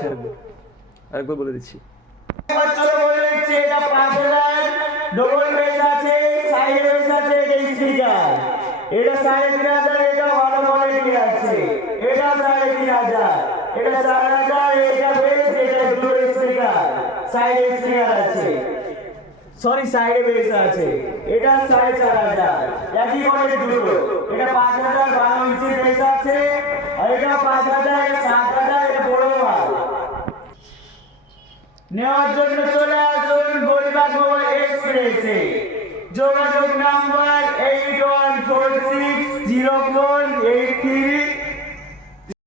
দিচ্ছি, আরেকবার বলে দিচ্ছি। চলো বলে দিচ্ছি, এটা 5000 ডবল বেস আছে, সাইড বেস আছে, এটা স্পিকার, এটা 3500, এটা ভালো কোয়ালিটি আছে, এটা 3500, এটা 4000, এটা বেস, এটা দুটো স্পিকার, সাইড স্পিকার আছে, সরি সাইড বেস আছে, এটা 4500, একই কোয়ালিটি দুটো, এটা 5000 12 ইঞ্চি বেস আছে, আর এটা 5000, এটা 7000, এটা বড় মাল। নেওয়ার জন্য চলে আসুন গরিবাগ মোবাইল এক্সপ্রেসে। যোগাযোগ নাম্বার 81460483